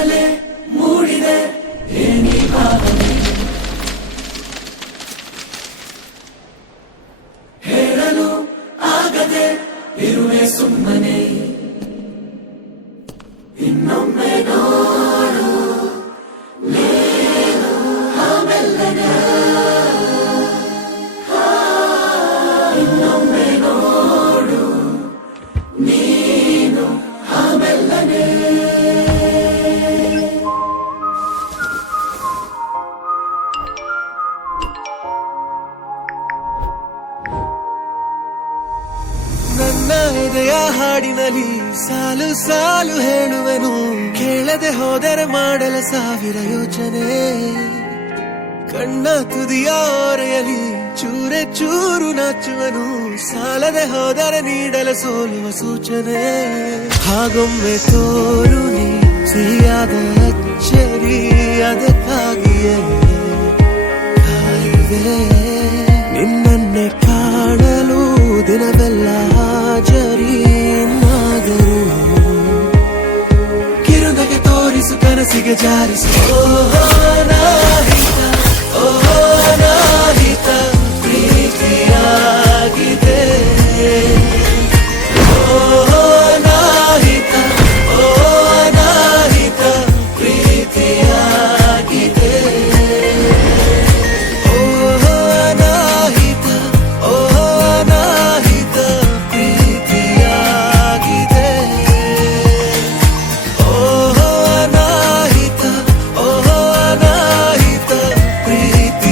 ಕಣ್ಣಲೆ ಮೂಡಿದೆ ಏನಿ ಭಾವನೆ ಹೇಳಲು ಆಗದೆ ಇರುವೆ ಸುಮ್ಮನೆ ಇನ್ನೊಮ್ಮೆ ನೋಡು ನೀನು ಆಮೆಲ್ಲನೆ ಇನ್ನೊಮ್ಮೆ ನೋಡು ನೀನು ಆಮೆಲ್ಲನೆ ನನ್ನ ಎದೆಯ ಹಾಡಿನಲ್ಲಿ ಸಾಲು ಸಾಲು ಹೇಳುವೆನು ಕೇಳದೆ ಹೋದರೆ ಮಾಡಲ ಸಾವಿರ ಯೋಚನೆ ಕಣ್ಣ ತುದಿಯ ಓರೆಯಲಿ ಚೂರೆ ಚೂರು ನಾಚುವನು ಸಾಲದೆ ಹೋದರೆ ನೀಡಲು ಸೋಲುವ ಸೂಚನೆ ಹಾಗೊಮ್ಮೆ ತೋರು ನೀ ಸಿಹಿಯಾದ ಅಚ್ಚರಿ ಅದಕ್ಕಾಗಿಯೇ ಕಾಯುವೆ ನಿನ್ನನ್ನೇ ಕಾಣಲು ದಿನವೆಲ್ಲ ಹಾಜರಿನಾದರೂ ಕಿರುನಗೆ ತೋರಿಸು ಕನಸಿಗೆ ಜಾರಿಸು ನಾಹಿತ ನಾಹಿತ ಪ್ರೀತಿಯಾಗಿದೆ ನಾಹಿತ ನಾಹಿತ ಪ್ರೀತಿಯಾಗಿದೆ ನಾಹಿತ ನಾಹಿತ ಪ್ರೀತಿಯಾಗಿದೆ ನಾಹಿತ ನಾಹಿತ ಪ್ರೀತಿಯಾಗಿದೆ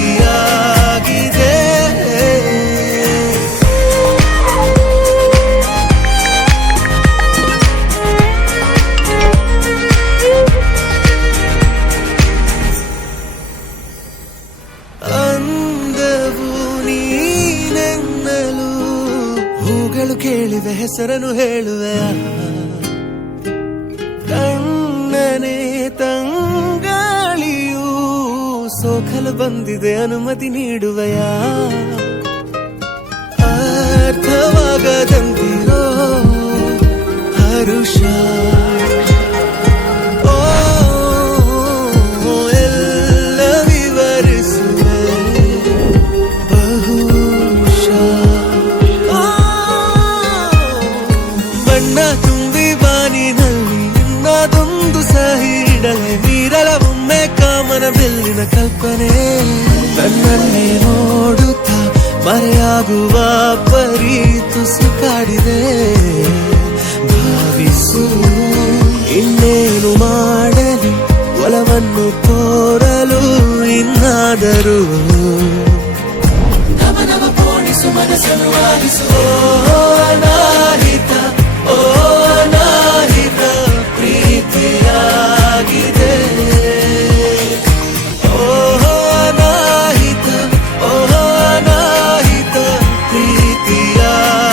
ಅಂದವು ನೀನೆನ್ನಲು ಹೂಗಳು ಕೇಳಿವೆ ಹೆಸರನ್ನು ಹೇಳುವೆಯ ಕಣ್ಣನೆ ತಂಗಾಳಿಯೂ ಸೋಕಲು ಬಂದಿದೆ ಅನುಮತಿ ನೀಡುವೆಯ ಅರ್ಥವಾಗದಂತಿರೋ ಹರುಷ ಎಲ್ಲ ವಿವರಿಸುವೆ ಬಣ್ಣ ತುಂಬಿ ಬಾನಿನಲ್ಲಿ ನಿನ್ನದೊಂದು ಸಹಿ ಇಡಲೆ ನೀರಲ ಒಮ್ಮೆ ಕಾಮನ ಬೆಲ್ಲಿನ ಕಲ್ಪನೆ ನನ್ನನ್ನೇ ನೋಡುತ್ತಾ ಮರೆಯಾಗುವ ಪರೀತು ಕಾಡಿದೆ ಭಾವಿಸು ಇನ್ನೇನು ಮಾಡಲಿ ಒಲವನ್ನು ತೋರಲು ಇನ್ನಾದರೂ ನವನವ ಪೋಣಿಸು ಮನಸ್ಸನ್ನು ಆಲಿಸು ನಾಹಿತ ನಾಹಿತ ಪ್ರೀತಿಯಾಗಿದೆ ನಾಹಿತ ನಾಹಿತ ಪ್ರೀತಿಯಾಗಿದೆ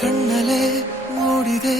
ಕಣ್ಣಲೆ ಮೂಡಿದೆ